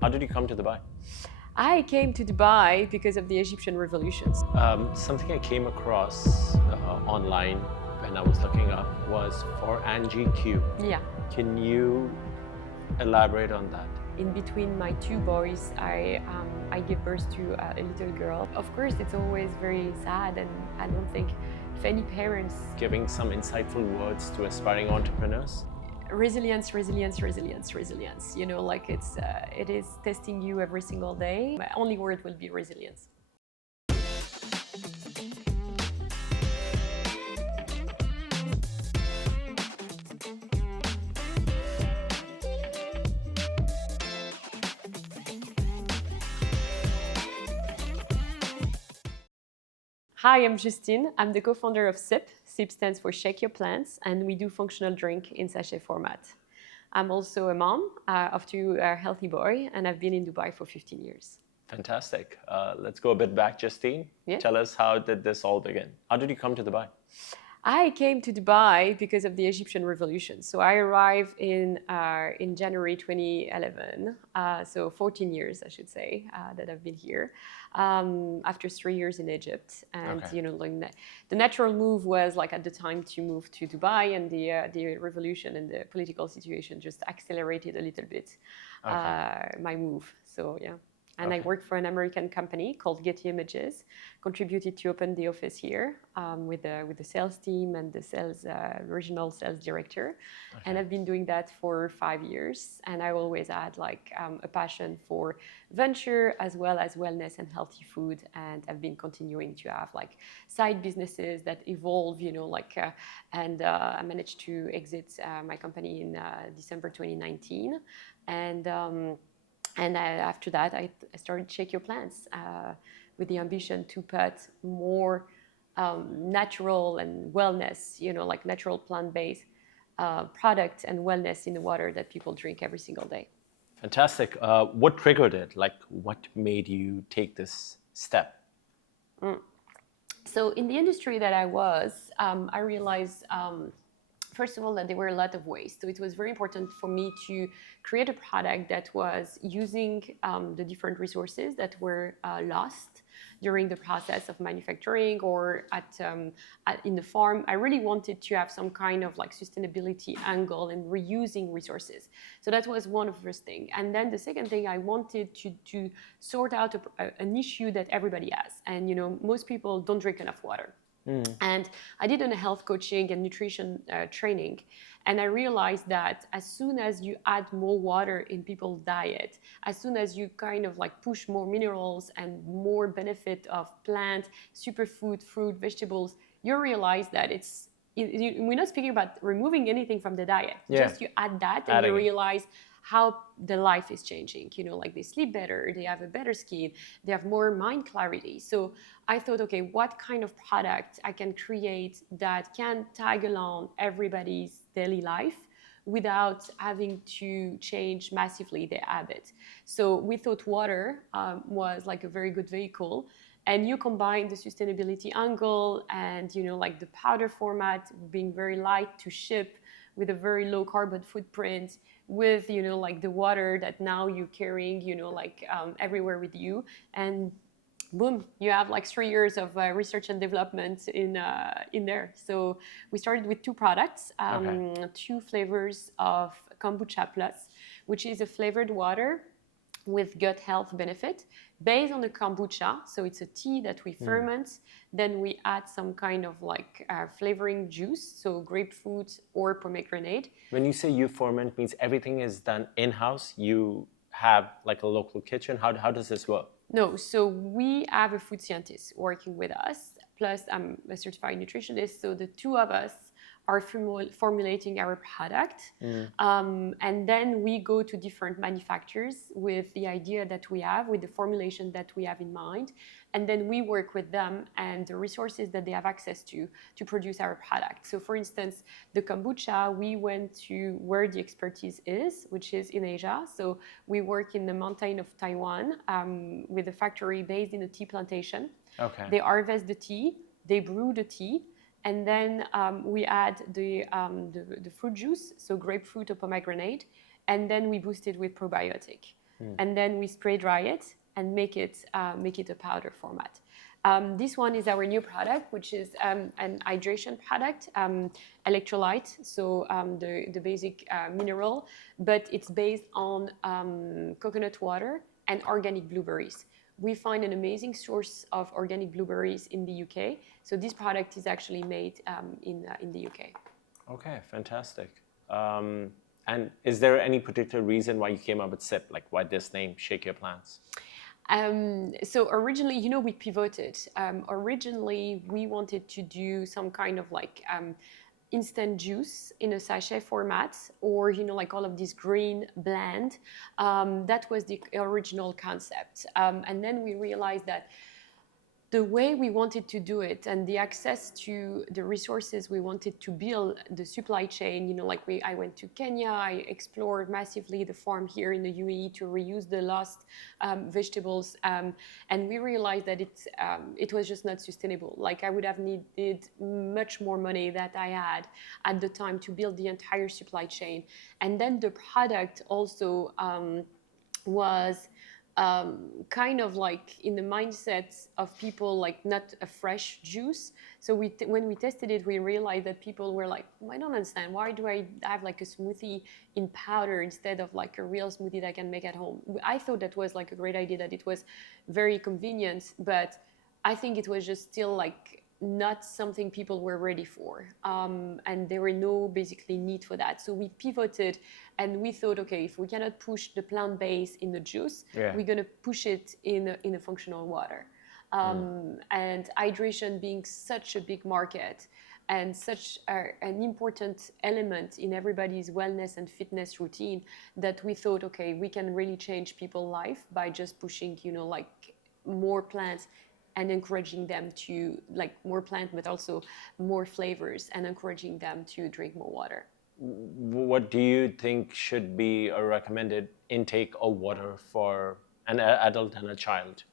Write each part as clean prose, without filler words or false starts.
How did you come to Dubai? I came to Dubai because of the Egyptian revolutions. Something I came across online when I was looking up was for Angie Q. Yeah. Can you elaborate on that? In between my two boys, I gave birth to a little girl. Of course, it's always very sad, and I don't think if any parents... Giving some insightful words to aspiring entrepreneurs. Resilience, resilience, resilience, resilience. You know, like it is testing you every single day. My only word will be resilience. Hi, I'm Justine. I'm the co-founder of SIP. SIP stands for Shake Your Plants, and we do functional drink in sachet format. I'm also a mom of two healthy boys, and I've been in Dubai for 15 years. Fantastic. Let's go a bit back, Justine. Yeah. Tell us, how did this all begin? How did you come to Dubai? I came to Dubai because of the Egyptian revolution. So I arrived in January 2011, so 14 years, I should say, that I've been here, after 3 years in Egypt. And Okay. you know, like the natural move was like at the time to move to Dubai, and the revolution and the political situation just accelerated a little bit my move. So yeah. And I worked for an American company called Getty Images, contributed to open the office here with the sales team and the regional sales director. Okay. And I've been doing that for 5 years. And I always had like a passion for venture as well as wellness and healthy food. And I've been continuing to have like side businesses that evolve, you know, like, and I managed to exit my company in December 2019. And after that, I started Shake Your Plants with the ambition to put more natural and wellness, you know, like natural plant-based product and wellness in the water that people drink every single day. Fantastic. What triggered it? Like, what made you take this step? So in the industry that I was, I realized, first of all, that there were a lot of waste. So it was very important for me to create a product that was using the different resources that were lost during the process of manufacturing or in the farm. I really wanted to have some kind of like sustainability angle and reusing resources. So that was one of the first thing. And then the second thing, I wanted to sort out an issue that everybody has. And you know, most people don't drink enough water. And I did a health coaching and nutrition training, and I realized that as soon as you add more water in people's diet, as soon as you kind of like push more minerals and more benefit of plant, superfood, fruit, vegetables, you realize that we're not speaking about removing anything from the diet. Yeah. Just you add that and you realize how the life is changing. You know, like they sleep better, they have a better skin, they have more mind clarity. So I thought, okay, what kind of product I can create that can tag along everybody's daily life without having to change massively their habit. So we thought water was like a very good vehicle. And you combine the sustainability angle and, you know, like the powder format being very light to ship with a very low carbon footprint, with, you know, like the water that now you're carrying, you know, like everywhere with you. And boom, you have like 3 years of research and development in there. So we started with 2 products, 2 flavors of Kombucha Plus, which is a flavored water with gut health benefit based on the kombucha. So it's a tea that we ferment. Then we add some kind of like flavoring juice, so grapefruit or pomegranate. When you say you ferment, means everything is done in-house? You have like a local kitchen? How does this work? No, so we have a food scientist working with us, plus I'm a certified nutritionist. So the 2 of us are formulating our product. And then we go to different manufacturers with the idea that we have, with the formulation that we have in mind. And then we work with them and the resources that they have access to produce our product. So for instance, the kombucha, we went to where the expertise is, which is in Asia. So we work in the mountain of Taiwan with a factory based in a tea plantation. Okay. They harvest the tea, they brew the tea, and then we add the fruit juice, so grapefruit or pomegranate, and then we boost it with probiotic. and then we spray dry it and make it a powder format. This one is our new product, which is an hydration product, electrolyte, so the basic mineral, but it's based on coconut water and organic blueberries. We find an amazing source of organic blueberries in the UK, so this product is actually made in the UK. Okay, fantastic. And is there any particular reason why you came up with SIP? Like, why this name, Shake Your Plants? So originally, we pivoted. Originally, we wanted to do some kind of like instant juice in a sachet format, or like all of this green blend. That was the original concept. And then we realized that the way we wanted to do it and the access to the resources we wanted to build the supply chain, I went to Kenya, I explored massively the farm here in the UAE to reuse the lost vegetables, and we realized that it was just not sustainable. Like, I would have needed much more money that I had at the time to build the entire supply chain. And then the product also was kind of like in the mindset of people, like not a fresh juice. So when we tested it, we realized that people were like, I don't understand, why do I have like a smoothie in powder instead of like a real smoothie that I can make at home? I thought that was like a great idea, that it was very convenient, but I think it was just still like not something people were ready for, and there were no basically need for that. So we pivoted, and we thought, okay, if we cannot push the plant-based in the juice, we're going to push it in a functional water. And hydration being such a big market and such an important element in everybody's wellness and fitness routine, that we thought, okay, we can really change people's life by just pushing, like more plants and encouraging them to like more plant, but also more flavors, and encouraging them to drink more water. What do you think should be a recommended intake of water for an adult and a child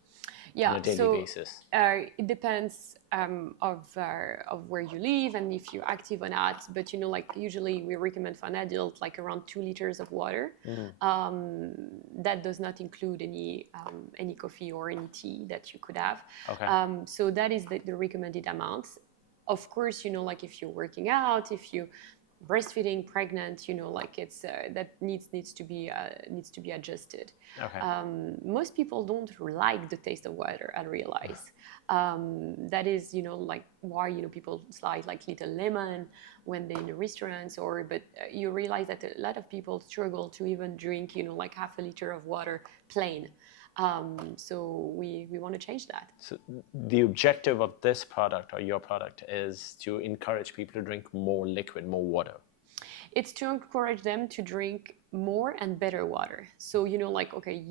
on a daily basis? It depends of where you live and if you're active or not. But like usually we recommend for an adult like around 2 liters of water. That does not include any coffee or any tea that you could have. Okay. So that is the recommended amount. Of course, like if you're working out, if you breastfeeding, pregnant, like it's that needs to be adjusted. Okay. Most people don't like the taste of water, I realize. That is, like why people slide like little lemon when they're in the restaurants, but you realize that a lot of people struggle to even drink, like half a liter of water plain. So we want to change that. So the objective of this product or your product is to encourage people to drink more liquid, more water. It's to encourage them to drink more and better water. So like, okay,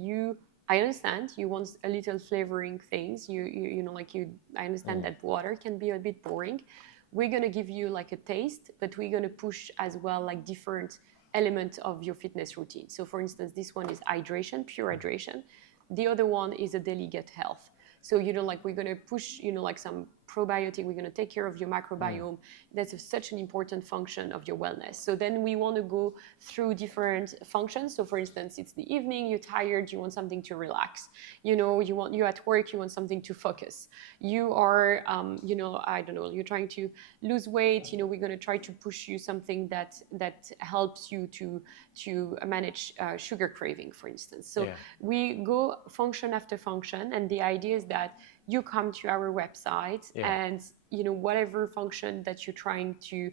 I understand you want a little flavoring things. I understand that water can be a bit boring. We're gonna give you like a taste, but we're gonna push as well like different elements of your fitness routine. So for instance, this one is hydration, pure hydration. The other one is a daily gut health. So, like we're going to push, like some probiotic, we're going to take care of your microbiome. That's such an important function of your wellness. So then we want to go through different functions. So for instance, it's the evening, you're tired, you want something to relax. You're at work, you want something to focus. You are, I don't know, you're trying to lose weight, we're going to try to push you something that helps you to manage sugar craving, for instance. So we go function after function, and the idea is that you come to our website and whatever function that you're trying to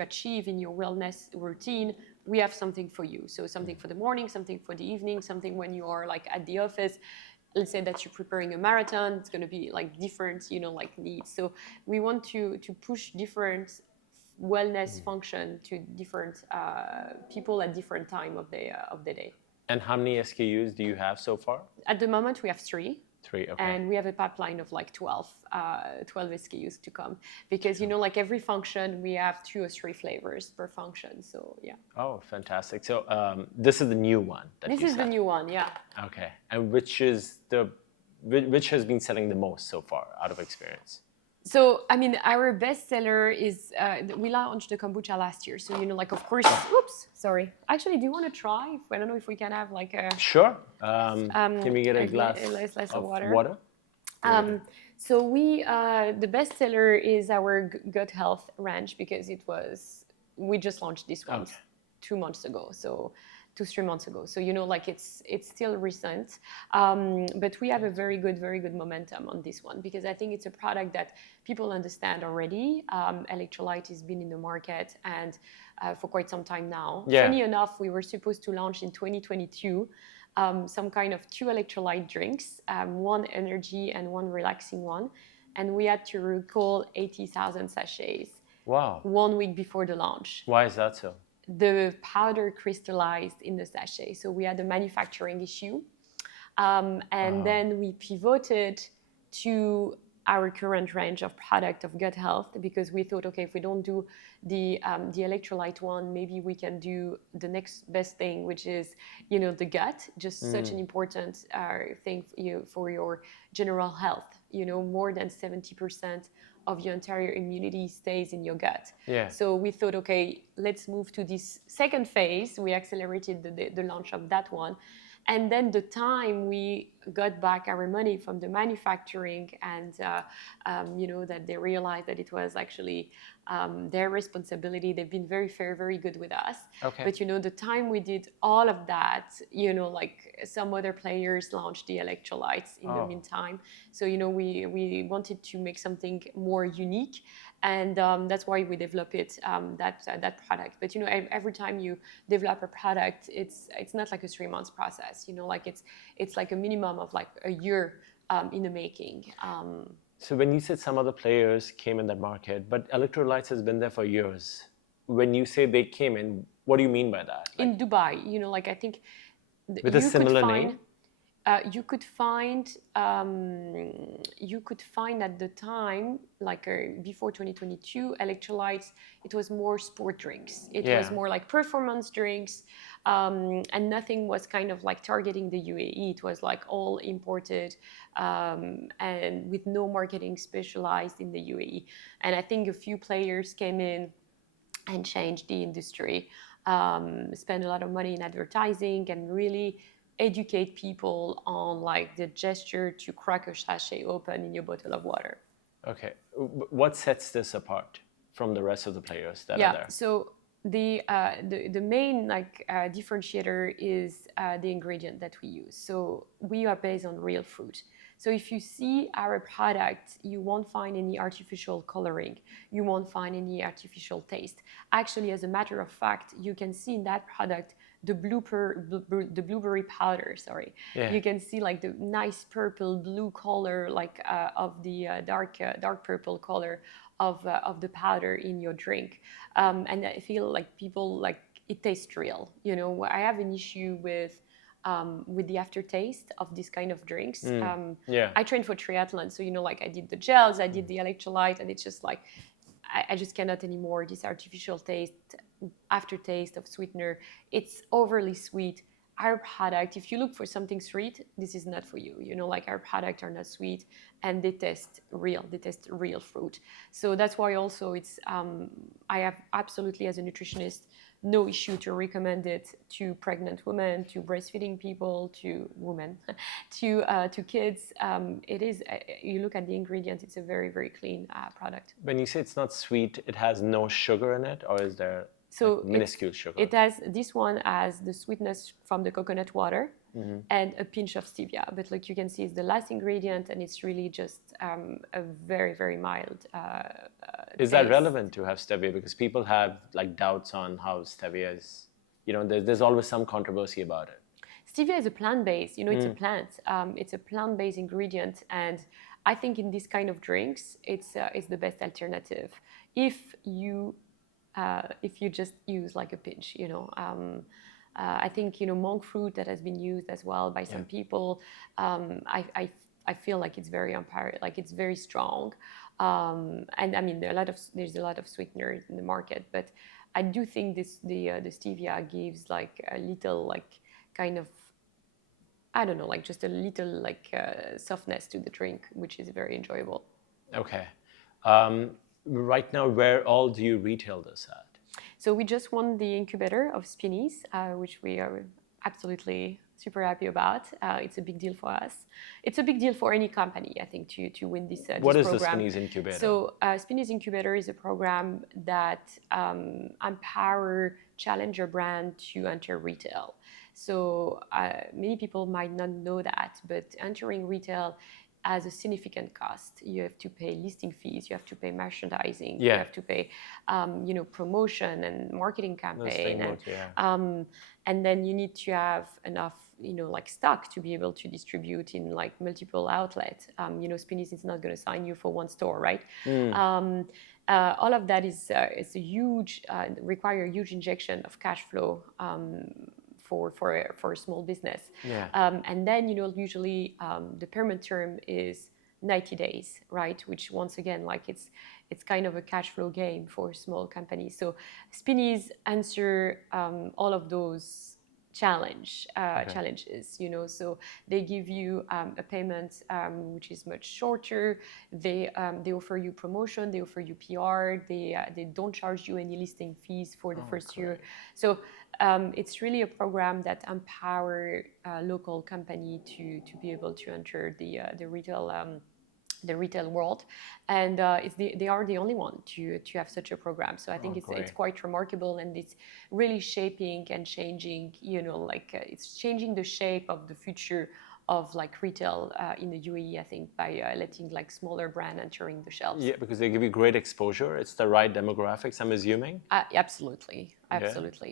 achieve in your wellness routine, we have something for you. So something for the morning, something for the evening, something when you are like at the office. Let's say that you're preparing a marathon, it's going to be like different, like needs. So we want to push different wellness function to different people at different time of the day. And how many SKUs do you have so far? At the moment, we have 3. 3, okay. And we have a pipeline of like 12 SKUs to come, because like every function we have 2 or 3 flavors per function. So yeah. Oh, fantastic! So this is the new one. This is the new one, yeah. Okay, and which has been selling the most so far, out of experience? So, I mean, our bestseller is we launched the kombucha last year. So, like, of course, oops, sorry. Actually, do you want to try? I don't know if we can have like a. Sure. Can we get a glass less of water? water? So the bestseller is our gut health range because we just launched this one 2 months ago. So 3 months ago. So like it's still recent, but we have a very good momentum on this one because I think it's a product that people understand already. Electrolyte has been in the market and for quite some time now. Yeah. Funny enough, we were supposed to launch in 2022 some kind of 2 electrolyte drinks, one energy and one relaxing one, and we had to recall 80,000 sachets. Wow. 1 week before the launch. Why is that so? The powder crystallized in the sachet. So we had a manufacturing issue. Then we pivoted to our current range of product of gut health because we thought, okay, if we don't do the electrolyte one, maybe we can do the next best thing, which is, the gut, just such an important thing for your general health. More than 70% of your entire immunity stays in your gut. Yeah. So we thought, okay, let's move to this second phase. We accelerated the launch of that one. And then the time we got back our money from the manufacturing and, that they realized that it was actually their responsibility. They've been very fair, very good with us. Okay. But, the time we did all of that, like some other players launched the electrolytes in the meantime. So, we wanted to make something more unique. And that's why we developed that product. But every time you develop a product, it's not like a 3 months process. Like it's like a minimum of like a year in the making. So when you said some other players came in that market, but electrolytes has been there for years. When you say they came in, what do you mean by that? In Dubai, like I think with a similar name. You could find at the time, like before 2022, electrolytes, it was more sport drinks. It was more like performance drinks, and nothing was kind of like targeting the UAE. It was like all imported and with no marketing specialized in the UAE. And I think a few players came in and changed the industry, spent a lot of money in advertising and really educate people on like the gesture to crack a sachet open in your bottle of water. Okay, what sets this apart from the rest of the players that are there? So the main differentiator is the ingredient that we use. So we are based on real fruit. So if you see our product, you won't find any artificial coloring. You won't find any artificial taste. Actually, as a matter of fact, you can see in that product the blueberry powder. Sorry, you can see like the nice purple blue color, like of the dark purple color of the powder in your drink. And I feel like people like it tastes real. I have an issue with the aftertaste of this kind of drinks. I trained for triathlon, so like I did the gels, I did the electrolyte, and it's just like I just cannot anymore. This artificial aftertaste of sweetener, it's overly sweet. Our product, if you look for something sweet, this is not for you. Like our products are not sweet and they taste real fruit. So that's why also it's, I have absolutely as a nutritionist, no issue to recommend it to pregnant women, to breastfeeding people, to women, to kids. It is, you look at the ingredients, it's a very, very clean product. When you say it's not sweet, it has no sugar in it, or is there minuscule sugar? It has, this one has the sweetness from the coconut water and a pinch of stevia. But like you can see, it's the last ingredient and it's really just a very, very mild Is that relevant to have stevia? Because people have like doubts on how stevia is, there's always some controversy about it. Stevia is a plant-based, it's a plant. It's a plant-based ingredient. And I think in this kind of drinks, it's the best alternative. If you just use like a pinch, I think, monk fruit that has been used as well by some people, I feel like it's very like it's very strong. And I mean, there's a lot of sweeteners in the market, but I do think the stevia gives like a little like kind of, I don't know, like just a little like softness to the drink, which is very enjoyable. Okay. Right now, where all do you retail this at? So we just won the incubator of Spinneys, which we are absolutely super happy about. It's a big deal for us. It's a big deal for any company, I think, to win this program. What is the Spinneys Incubator? So Spinneys Incubator is a program that empower challenger brand to enter retail. So many people might not know that, but entering retail has a significant cost. You have to pay listing fees, you have to pay merchandising, you have to pay, promotion and marketing campaign, and then you need to have enough, like stock to be able to distribute in like multiple outlets. Spinneys is not going to sign you for one store, right? All of that is a huge require a huge injection of cash flow. For a small business. And then, usually the payment term is 90 days, right? Which once again, like it's kind of a cash flow game for small companies. So Spinneys answer all of those challenges, so they give you a payment which is much shorter. They offer you promotion, they offer you PR, they don't charge you any listing fees for the first year. So it's really a program that empower local company to be able to enter the retail world, and they are the only one to have such a program. So I think it's quite remarkable, and it's really shaping and changing. It's changing the shape of the future of like retail in the UAE. I think by letting like smaller brand entering the shelves. Yeah, because they give you great exposure. It's the right demographics, I'm assuming. Absolutely.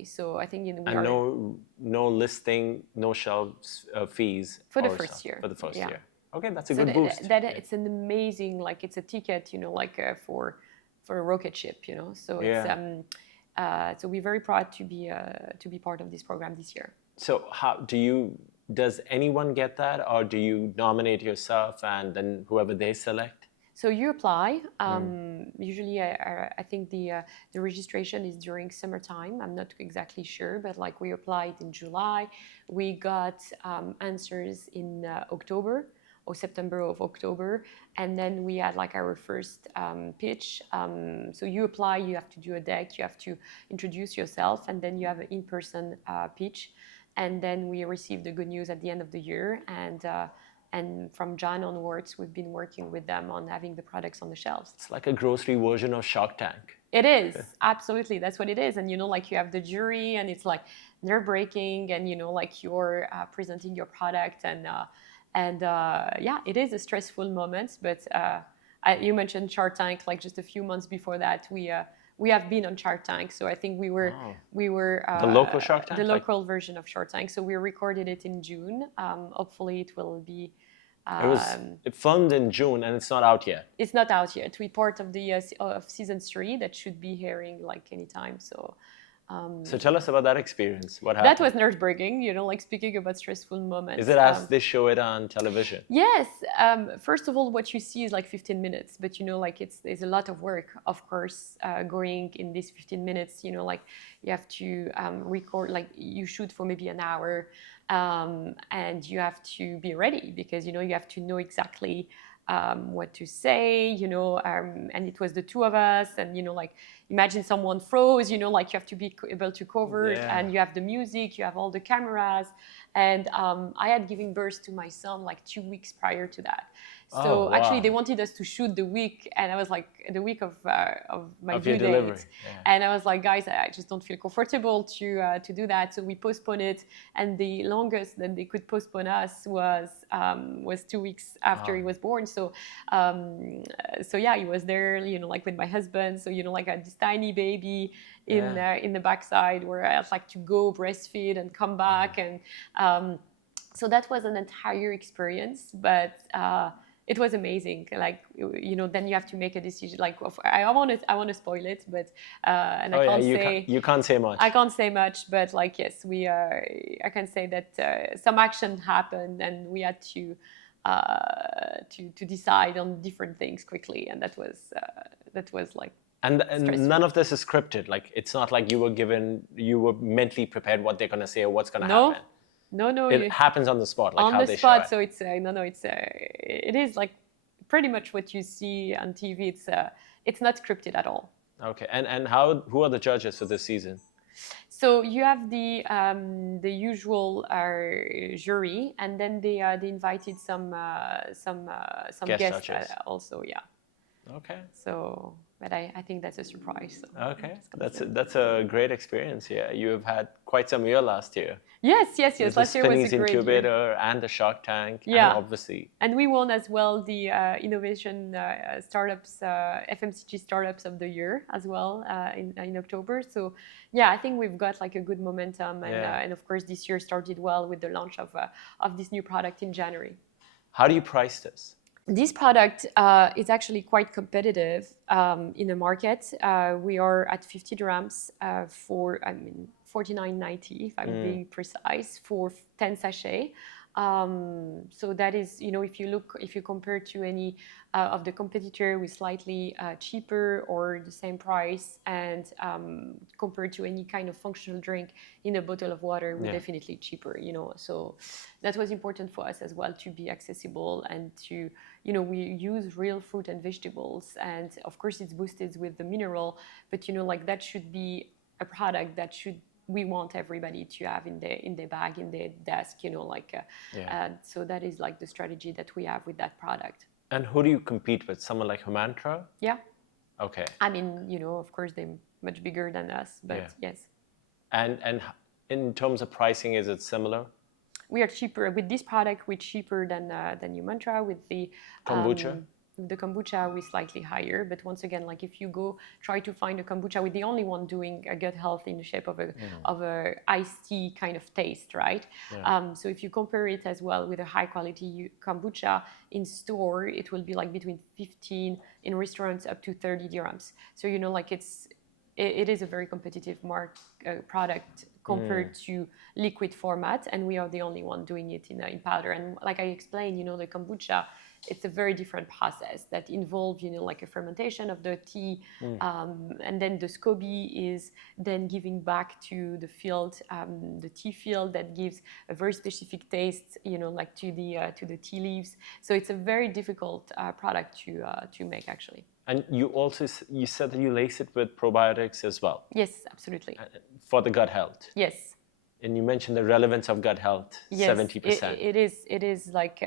So I think no listing, no shelves fees for the first year. For the first year. Okay, that's a good boost. It's an amazing, like it's a ticket, for a rocket ship, So it's so we're very proud to be part of this program this year. So does anyone get that, or do you nominate yourself and then whoever they select? So you apply. Usually, I think the registration is during summertime. I'm not exactly sure, but like we applied in July, we got answers in October or September of October, and then we had like our first pitch. So you apply, you have to do a deck, you have to introduce yourself, and then you have an in-person pitch. And then we received the good news at the end of the year, and from Jan onwards, we've been working with them on having the products on the shelves. It's like a grocery version of Shark Tank. It is, absolutely. That's what it is. And like you have the jury, and it's like nerve-breaking, and like you're presenting your product, and it is a stressful moment. But you mentioned Shark Tank. Like just a few months before that, we have been on Shark Tank, so I think we were the local Shark Tank, the local version of Shark Tank. So we recorded it in June. Hopefully, it will be. It filmed in June, and it's not out yet. It's not out yet. We're part of the of season 3 that should be airing like anytime. So. So tell us about that experience. What happened? That was nerve-breaking, like speaking about stressful moments. Is it as they show it on television? Yes. First of all, what you see is like 15 minutes, but like there's a lot of work, of course, going in these 15 minutes. Like you have to record, like you shoot for maybe an hour, and you have to be ready because you have to know exactly what to say, and it was the two of us, and like imagine someone froze, like you have to be able to cover, and you have the music, you have all the cameras, and I had given birth to my son like 2 weeks prior to that. So actually they wanted us to shoot the week, and I was like the week of my due date, and I was like, guys, I just don't feel comfortable to do that. So we postponed it, and the longest that they could postpone us was 2 weeks after he was born. So he was there, like with my husband. So like I had this tiny baby in the backside where I had like to go breastfeed and come back, and so that was an entire experience, but. It was amazing. Like then you have to make a decision. Like I want to spoil it, but and I can't say you can't say much. I can't say much, but like yes, I can say that some action happened, and we had to decide on different things quickly, and that was like. And none of this is scripted. Like it's not like you were mentally prepared what they're gonna say or what's gonna happen. No. It happens on the spot, like on how the they spot. show it. So it is like pretty much what you see on TV. It's not scripted at all. Okay, and who are the judges for this season? So you have the usual jury, and then they invited some guests judges. Also, yeah. Okay. So, but I think that's a surprise. So okay, that's a great experience. Yeah, you have had quite some year last year. Yes. Last year was a great Incubator year. And the Shark Tank. Yeah. And obviously. And we won as well the Innovation Startups, FMCG Startups of the Year as well in October. So yeah, I think we've got like a good momentum. And of course, this year started well with the launch of this new product in January. How do you price this? This product is actually quite competitive in the market. We are at 50 dirhams for, $49.90 if I'm being precise, for 10 sachets. So that is, if you compare to any of the competitor with slightly cheaper or the same price, and compared to any kind of functional drink in a bottle of water, we're definitely cheaper, So that was important for us as well, to be accessible and to, we use real fruit and vegetables, and of course it's boosted with the mineral, but that should be a product that we want everybody to have in their bag, in their desk, so that is like the strategy that we have with that product. And who do you compete with? Someone like Humantra? Yeah. Okay. Of course they're much bigger than us, but yes. And in terms of pricing, is it similar? We are cheaper with this product. We're cheaper than Humantra. With the kombucha. With the kombucha, we're slightly higher. But once again, like if you go try to find a kombucha, we're the only one doing a gut health in the shape of a iced tea kind of taste, right? Yeah. So if you compare it as well with a high quality kombucha in store, it will be like between 15 in restaurants up to 30 dirhams. So it is a very competitive product compared to liquid format, and we are the only one doing it in powder. And like I explained, the kombucha, it's a very different process that involves, like a fermentation of the tea, and then the SCOBY is then giving back to the field, the tea field, that gives a very specific taste, like to the tea leaves. So it's a very difficult product to make, actually. And you said that you lace it with probiotics as well. Yes, absolutely. For the gut health. Yes. And you mentioned the relevance of gut health, yes, 70%. It is like,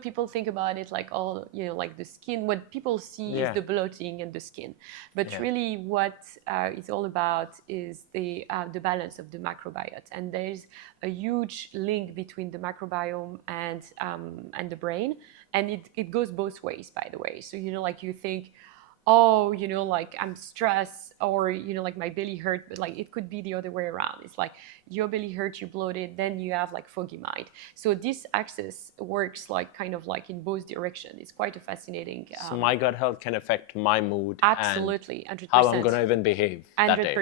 people think about it like like the skin. What people see is the bloating and the skin. But really what it's all about is the balance of the microbiota. And there's a huge link between the microbiome and the brain. And it goes both ways, by the way. So, like you think, oh, like I'm stressed, or, like my belly hurt, but like it could be the other way around. It's like your belly hurt, you bloated, then you have like foggy mind. So this axis works like kind of like in both directions. It's quite a fascinating. So my gut health can affect my mood. Absolutely, 100%. How I'm going to even behave 100%, that day.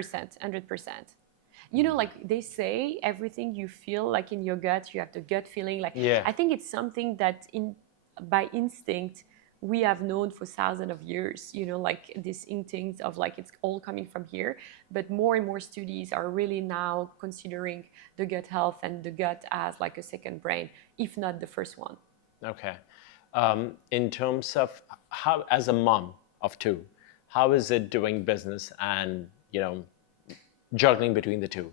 100%. Like they say, everything you feel like in your gut, you have the gut feeling. Like I think it's something that by instinct, we have known for thousands of years, like this instinct of like it's all coming from here. But more and more studies are really now considering the gut health and the gut as like a second brain, if not the first one. Okay. In terms of how, as a mom of two, how is it doing business and, juggling between the two?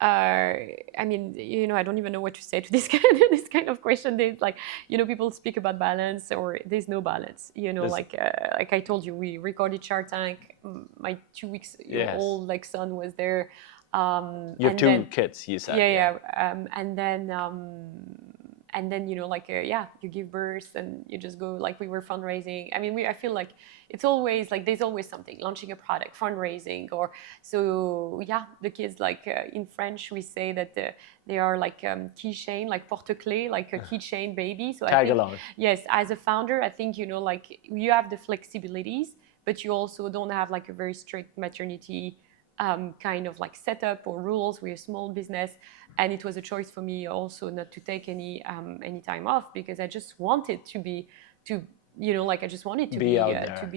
I don't even know what to say to this kind of question. There's like, people speak about balance, or there's no balance. Like I told you, we recorded Shark Tank. My 2 weeks old like son was there. You have two kids, you said. Yeah. And then you give birth and you just go, like we were fundraising. I feel like it's always like there's always something, launching a product, fundraising, or so the kids, like in French we say that they are like keychain, like porte-clés, like a keychain baby. So tag along. Yes, as a founder, I think like you have the flexibilities, but you also don't have like a very strict maternity kind of like setup or rules. We're a small business, and it was a choice for me also not to take any time off, because I just wanted to be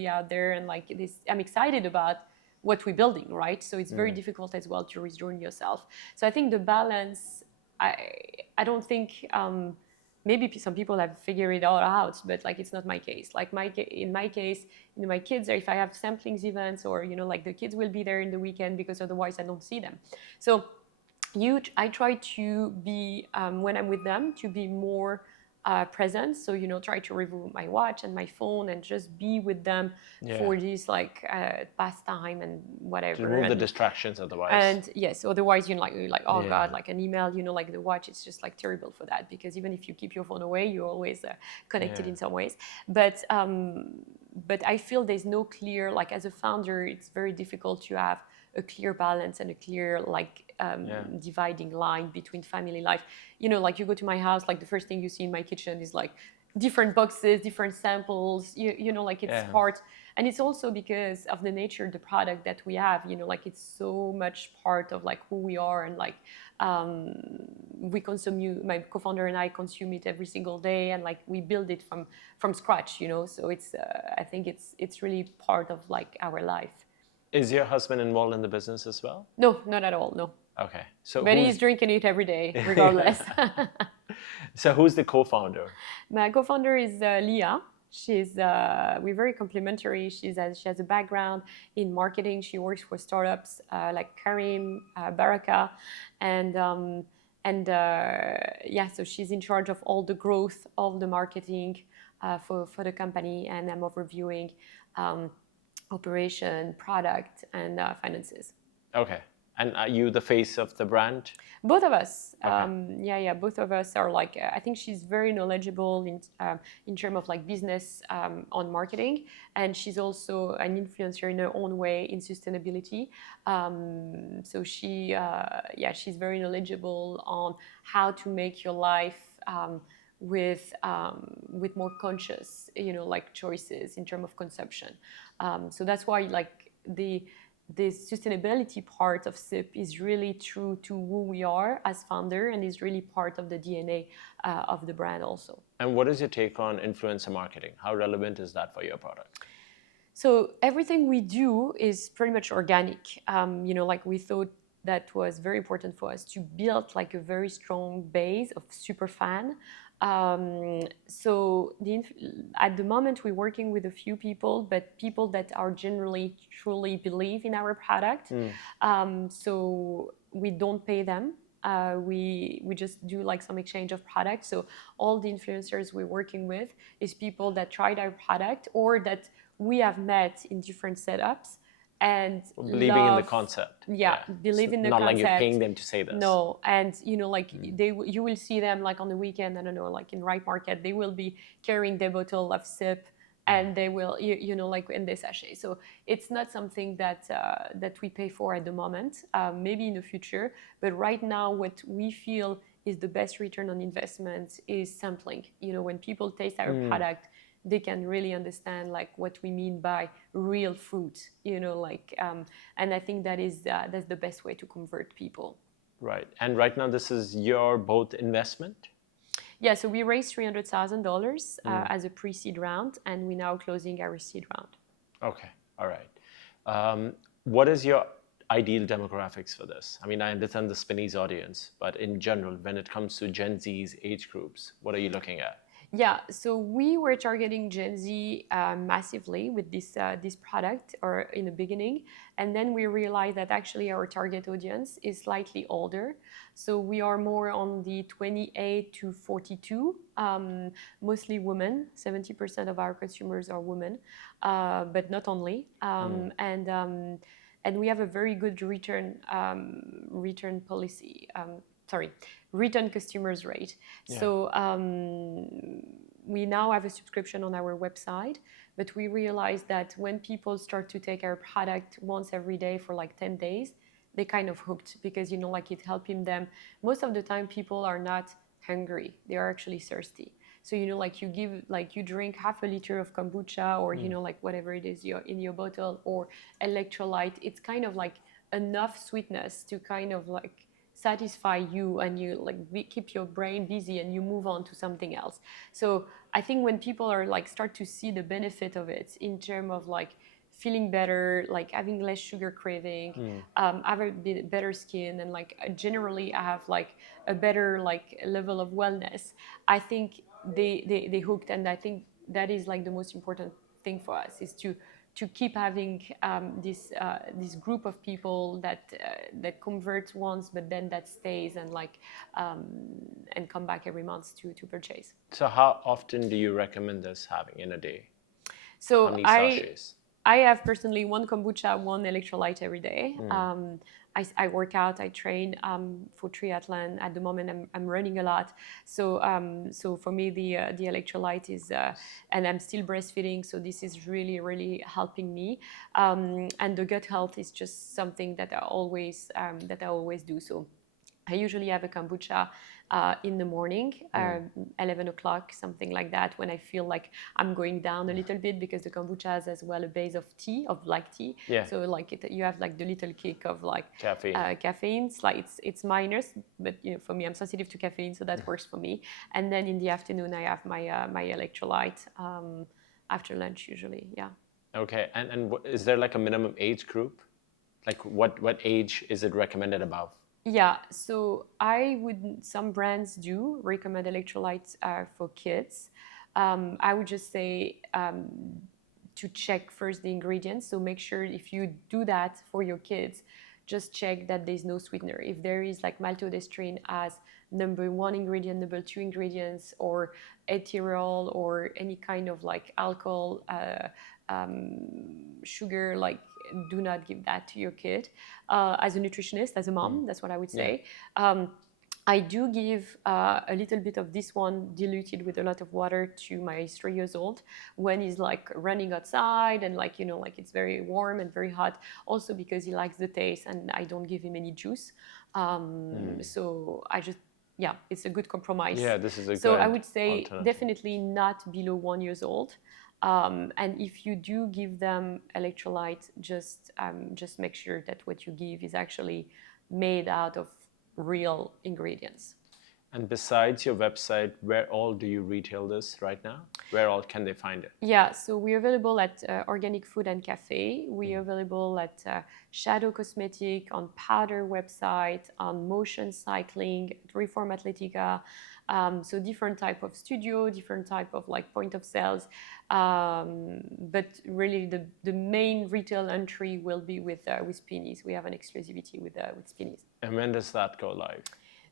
out there, and like this, I'm excited about what we're building, right? So it's very difficult as well to rejoin yourself. So I think the balance, I don't think maybe some people have figured it all out, but like it's not my case. Like in my case, my kids are, if I have samplings events, or like the kids will be there in the weekend, because otherwise I don't see them. So I try to be, when I'm with them, to be more present. So try to remove my watch and my phone and just be with them Yeah. for this like pastime and whatever. To remove the distractions otherwise. And yes, otherwise you're like, oh Yeah. God, like an email, like the watch, it's just like terrible for that, because even if you keep your phone away, you're always connected in some ways. But I feel there's no clear, like as a founder, it's very difficult to have a clear balance and a clear dividing line between family life. Like you go to my house, like the first thing you see in my kitchen is like different boxes, different samples, like it's hard. And it's also because of the nature of the product that we have, like it's so much part of like who we are, and like we consume, my co-founder and I consume it every single day, and like we build it from scratch, so it's I think it's really part of like our life. Is your husband involved in the business as well? No, not at all, no. Okay. So but he's drinking it every day, regardless. So who's the co-founder? My co-founder is Leah. We're very complementary. She has a background in marketing. She works for startups like Karim, Baraka, so she's in charge of all the growth of the marketing for the company, and I'm overviewing operation, product, and finances. Okay. And are you the face of the brand? Both of us. Okay. Both of us are like, I think she's very knowledgeable in terms of like business on marketing, and she's also an influencer in her own way in sustainability. So she's very knowledgeable on how to make your life with more conscious, like choices in terms of consumption. So that's why like the sustainability part of SIP is really true to who we are as founder, and is really part of the DNA of the brand also. And what is your take on influencer marketing? How relevant is that for your product? So everything we do is pretty much organic. Like we thought that was very important for us to build like a very strong base of super fan. So at the moment we're working with a few people, but people that are generally truly believe in our product. So we don't pay them. We just do like some exchange of products. So all the influencers we're working with is people that tried our product, or that we have met in different setups, and believing in the concept. Believe in the concept. Not like you're paying them to say this. No, and like you will see them like on the weekend, I don't know, like in Right Market, they will be carrying their bottle of SIP, and they will like in their sachet. So it's not something that we pay for at the moment. Maybe in the future, but right now what we feel is the best return on investment is sampling. When people taste our product, they can really understand like what we mean by real fruit, and I think that's the best way to convert people. Right. And right now this is your both investment? Yeah, so we raised $300,000 as a pre-seed round, and we're now closing our seed round. Okay, all right. What is your ideal demographics for this? I mean, I understand the Spinneys audience, but in general, when it comes to Gen Z's age groups, what are you looking at? Yeah, so we were targeting Gen Z massively with this product, or in the beginning, and then we realized that actually our target audience is slightly older. So we are more on the 28 to 42, mostly women. 70% of our consumers are women, but not only. And we have a very good return policy. Return customers rate. Yeah. So we now have a subscription on our website, but we realized that when people start to take our product once every day for like 10 days, they kind of hooked, because like it helping them. Most of the time people are not hungry, they are actually thirsty. So like you drink half a liter of kombucha, or like whatever it is in your bottle, or electrolyte, it's kind of like enough sweetness to kind of like satisfy you, and you like keep your brain busy, and you move on to something else. So I think when people are like start to see the benefit of it in terms of like feeling better, like having less sugar craving, have a bit better skin, and like generally I have like a better like level of wellness. I think they hooked, and I think that is like the most important thing for us is to keep having this group of people that convert once, but then that stays and like and come back every month to purchase. So how often do you recommend this having in a day? How So many sachets? I have personally one kombucha, one electrolyte every day. I work out, I train for triathlon. At the moment, I'm running a lot. So for me, the electrolyte is, and I'm still breastfeeding. So this is really helping me. And the gut health is just something that I always do. So I usually have a kombucha in the morning, 11 o'clock, something like that, when I feel like I'm going down a little bit, because the kombucha has as well a base of tea, of black tea. Yeah. So like you have like the little kick of like Caffeine. caffeine. It's like it's minus, but for me, I'm sensitive to caffeine, so that works for me. And then in the afternoon, I have my electrolyte after lunch usually. Yeah. Okay, and is there like a minimum age group? Like what age is it recommended above? Yeah, so some brands do recommend electrolytes for kids. I would just say to check first the ingredients. So make sure if you do that for your kids, just check that there's no sweetener. If there is like maltodextrin as number 1 ingredient, number 2 ingredients, or ethyl or any kind of like alcohol, sugar, like do not give that to your kid. As a nutritionist, as a mom, that's what I would say. I do give a little bit of this one diluted with a lot of water to my 3 years old when he's like running outside and like, like it's very warm and very hot. Also because he likes the taste and I don't give him any juice. So I just, it's a good compromise. Yeah, this is a So good I would say alternative. definitely not below 1 year old. And if you do give them electrolyte, just make sure that what you give is actually made out of real ingredients. And besides your website, where all do you retail this right now? Where all can they find it? Yeah, so we're available at Organic Food and Cafe. We're available at Shadow Cosmetic, on Powder website, on Motion Cycling, Reform Athletica. So different type of studio, different type of like point of sales. But really the main retail entry will be with Spinneys. We have an exclusivity with Spinneys. And when does that go live?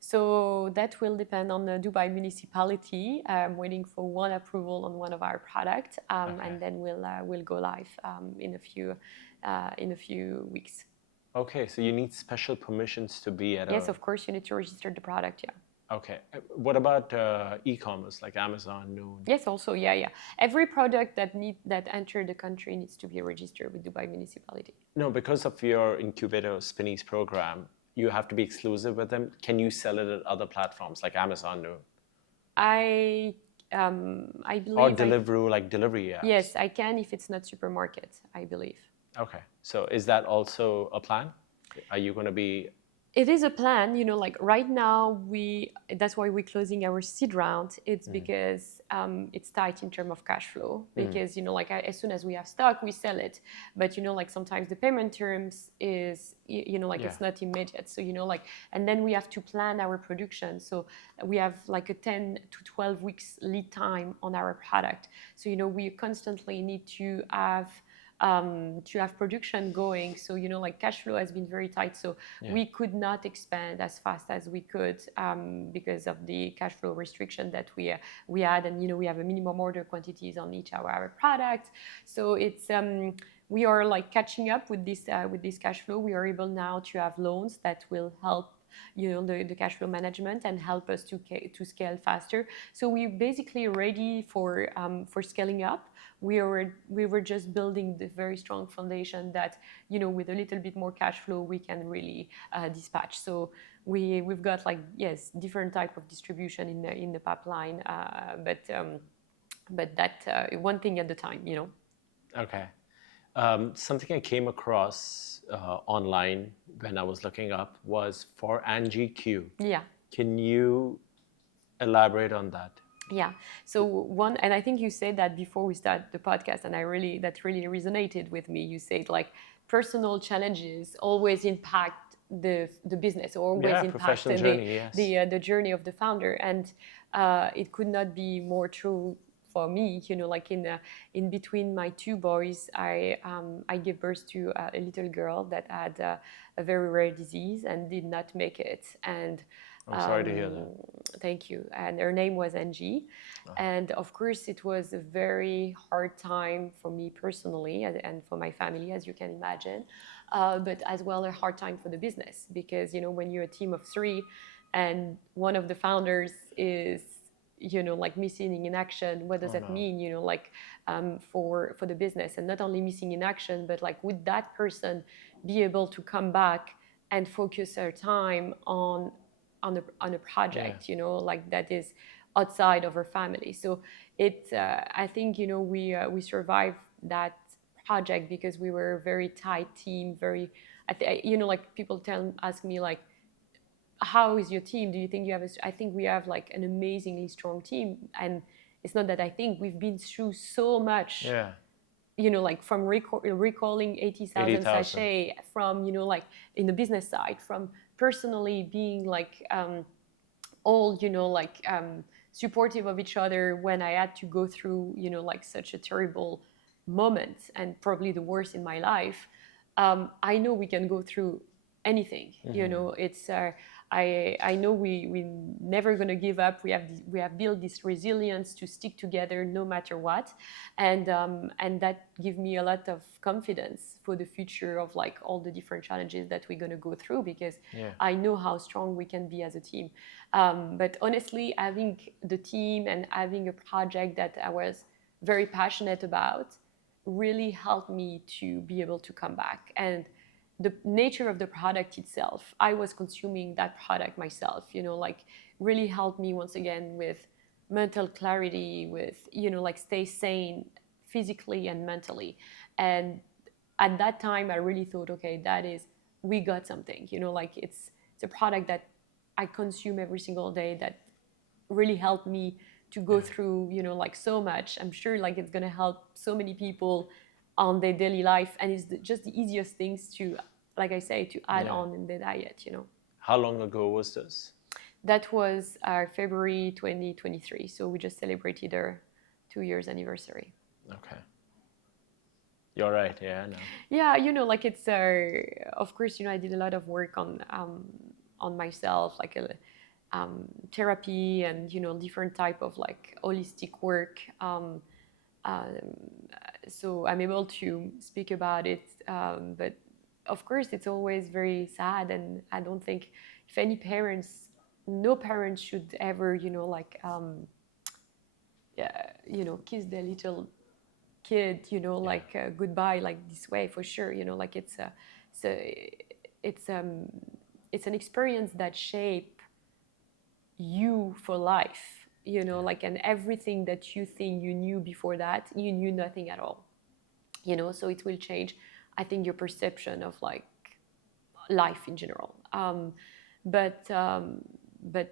So that will depend on the Dubai municipality. I'm waiting for one approval on one of our products, and then we'll go live in a few weeks. Okay, so you need special permissions to be at Yes, of course, you need to register the product, yeah. Okay. What about e-commerce like Amazon, Noon? Yes, also, yeah. Every product that enter the country needs to be registered with Dubai municipality. No, because of your incubator Spinneys program, you have to be exclusive with them. Can you sell it at other platforms like Amazon, Noon? I believe. Or Deliveroo, like delivery apps? Yes, I can if it's not supermarket, I believe. Okay. So is that also a plan? Are you going to be... It is a plan, like right now that's why we're closing our seed round. It's because it's tight in terms of cash flow, because, like as soon as we have stock, we sell it. But, like sometimes the payment terms is, it's not immediate. So, and then we have to plan our production. So we have like a 10 to 12 weeks lead time on our product. So, we constantly need to have production going. So, like cash flow has been very tight. So we could not expand as fast as we could because of the cash flow restriction that we had. And, we have a minimum order quantities on each of our products. So it's, we are like catching up with this cash flow. We are able now to have loans that will help the cash flow management and help us to scale faster. So we're basically ready for scaling up. We were just building the very strong foundation that, with a little bit more cash flow, we can really dispatch. So we've got like, yes, different type of distribution in the pipeline, but that one thing at a time, Okay. Something I came across online when I was looking up was for Angie Q. Yeah. Can you elaborate on that? Yeah. So one, and I think you said that before we start the podcast, and that really resonated with me. You said like personal challenges always impact the business, or always Yeah, impact professional journey, yes. the journey of the founder, and it could not be more true for me. You know, like in between my two boys, I gave birth to a little girl that had a very rare disease and did not make it, and I'm sorry to hear that. thank you. And her name was Angie. And of course, it was a very hard time for me personally and for my family, as you can imagine, but as well a hard time for the business because, you know, when you're a team of three and one of the founders is, you know, like missing in action, what does Oh that no. mean, you know, like for the business? And not only missing in action, but like would that person be able to come back and focus her time on a project, Yeah. you know, like that is outside of her family. So I think, you know, we survived that project because we were a very tight team. Very, you know, like people ask me like, how is your team? Do you think you have I think we have like an amazingly strong team, and it's not that I think we've been through so much, Yeah. you know, like from recalling 80,000 80,000. sachet, from, you know, like in the business side, from personally being like all, you know, like supportive of each other when I had to go through, you know, like such a terrible moment and probably the worst in my life. I know we can go through anything. You know, it's I know we never gonna give up. We have built this resilience to stick together no matter what, and that give me a lot of confidence for the future of like all the different challenges that we're gonna go through because Yeah. I know how strong we can be as a team. But honestly, having the team and having a project that I was very passionate about really helped me to be able to come back. And the nature of the product itself, I was consuming that product myself, you know, like really helped me once again with mental clarity, with, you know, like stay sane physically and mentally. And at that time, I really thought, okay, that is, we got something, you know, like it's a product that I consume every single day that really helped me to go Yeah. through, you know, like so much. I'm sure like it's gonna help so many people on their daily life, and it's just the easiest things to, like I say, to add Yeah. on in their diet, you know. How long ago was this? That was our February 2023, so we just celebrated our 2 years anniversary. Okay. You're right. Yeah, no. Yeah, you know, like it's of course, you know, I did a lot of work on myself, like a therapy and, you know, different type of like holistic work. Um, so I'm able to speak about it, but of course it's always very sad, and I don't think if any parents, no parents should ever, you know, like yeah, you know, kiss their little kid, you know, Yeah. like goodbye, like this way, for sure, you know, like so it's it's an experience that shape you for life, you know, Yeah. like, and everything that you think you knew before that, you knew nothing at all, you know. So it will change, I think, your perception of like life in general. But but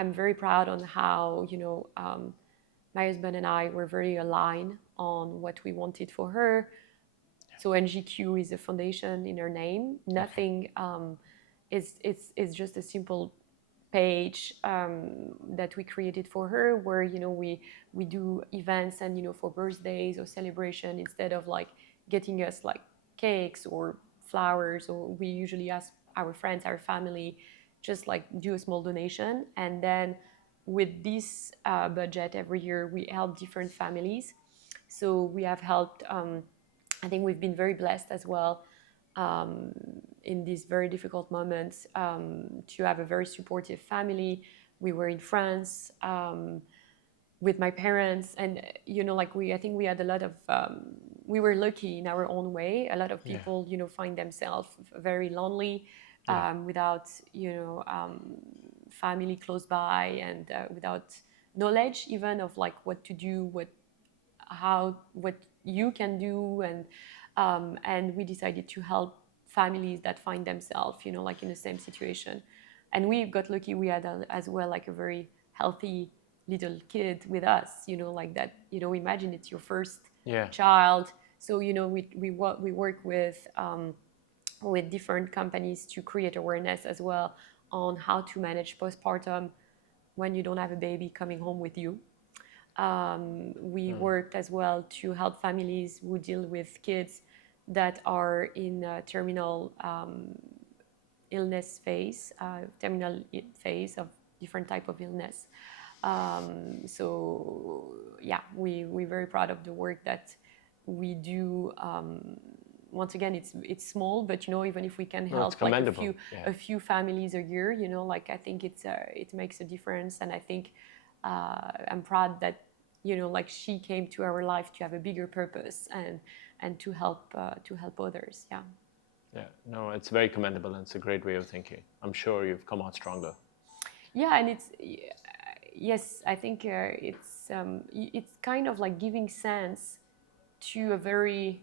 I'm very proud on how, you know, my husband and I were very aligned on what we wanted for her. So NGQ is a foundation in her name. Nothing it's just a simple page that we created for her, where, you know, we do events, and, you know, for birthdays or celebration, instead of like getting us like cakes or flowers, or we usually ask our friends, our family, just like do a small donation, and then with this budget every year we help different families. So we have helped, I think we've been very blessed as well, um, in these very difficult moments, to have a very supportive family. We were in France with my parents, and, you know, like I think we had a lot of, we were lucky in our own way. A lot of Yeah. people, you know, find themselves very lonely, Yeah. without, you know, family close by, and without knowledge even of like what to do, what you can do, and we decided to help families that find themselves, you know, like in the same situation. And we got lucky. We had as well like a very healthy little kid with us, like that, imagine it's your first Yeah. child. So, we work with different companies to create awareness as well on how to manage postpartum when you don't have a baby coming home with you. We worked as well to help families who deal with kids that are in a terminal illness phase, of different type of illness. So yeah, we're very proud of the work that we do. Once again, it's small, but even if we can help like a few families a year, like I think it makes a difference, and I think I'm proud that like she came to our life to have a bigger purpose and to help others. Yeah. Yeah, no, it's very commendable and it's a great way of thinking. I'm sure you've come out stronger. Yeah, and yes, I think it's kind of like giving sense to a very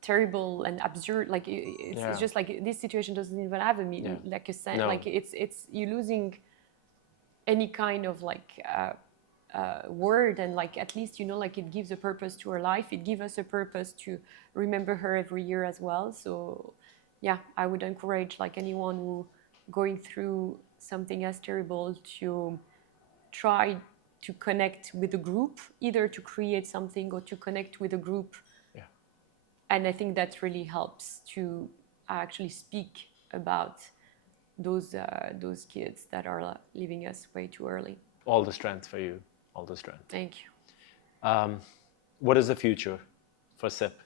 terrible and absurd, like it's just like this situation doesn't even have a meaning, like a sense, like it's you losing any kind of like word, and like at least like it gives a purpose to her life. It gives us a purpose to remember her every year as well. So yeah, I would encourage like anyone who going through something as terrible to try to connect with a group, either to create something or to connect with a group. Yeah. And I think that really helps to actually speak about those kids that are leaving us way too early. All the strength for you. All the strength. Thank you. What is the future for SIP?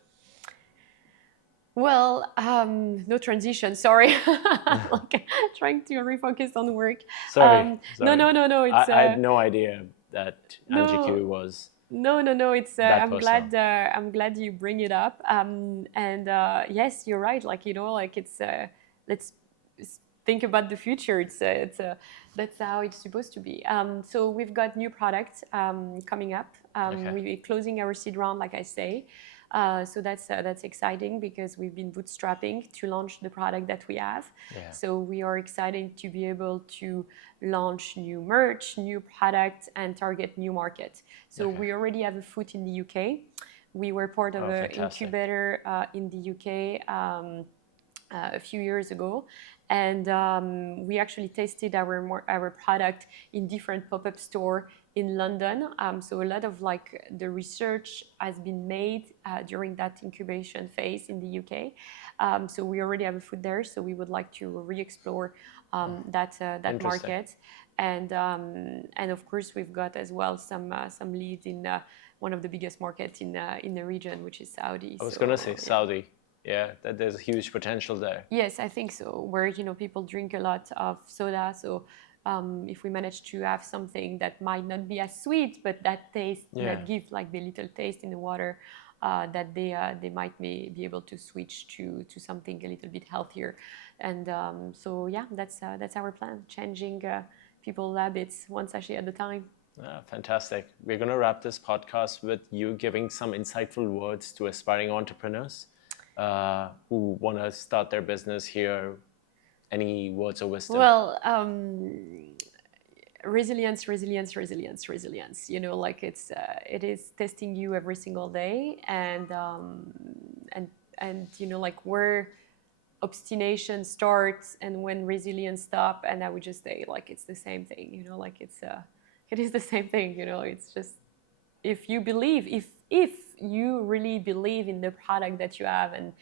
Well, no transition. Sorry, like trying to refocus on work. Sorry. No. It's I had no idea that NGQ was. No. It's I'm glad you bring it up. And yes, you're right. Like like it's let's think about the future. It's that's how it's supposed to be. So we've got new products coming up. We're closing our seed round, like I say. So that's exciting because we've been bootstrapping to launch the product that we have. Yeah. So we are excited to be able to launch new merch, new products, and target new markets. So we already have a foot in the UK. We were part of an incubator in the UK a few years ago. And we actually tested our product in different pop-up store in London. So a lot of like the research has been made during that incubation phase in the UK. So we already have a foot there. So we would like to re-explore that market. And of course we've got as well some leads in one of the biggest markets in the region, which is Saudi. I was going to say Saudi. Yeah, that there's a huge potential there. Yes, I think so. Where people drink a lot of soda, so if we manage to have something that might not be as sweet, but that taste that gives like the little taste in the water, that they might be able to switch to something a little bit healthier. And so yeah, that's our plan: changing people's habits one sachet at a time. Fantastic. We're going to wrap this podcast with you giving some insightful words to aspiring entrepreneurs who want to start their business here. Any words of wisdom? Well, resilience. Like it is testing you every single day, and like where obstination starts and when resilience stops. And I would just say like it's the same thing. Like it is the same thing. It's just if you believe, if you really believe in the product that you have, and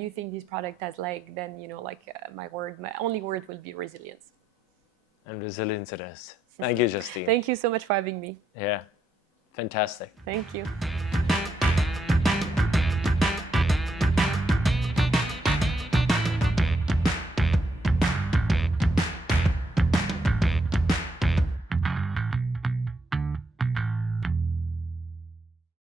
you think this product has leg, then my only word will be resilience. And resilience it is. Thank you, Justine. Thank you so much for having me. Yeah, fantastic. Thank you.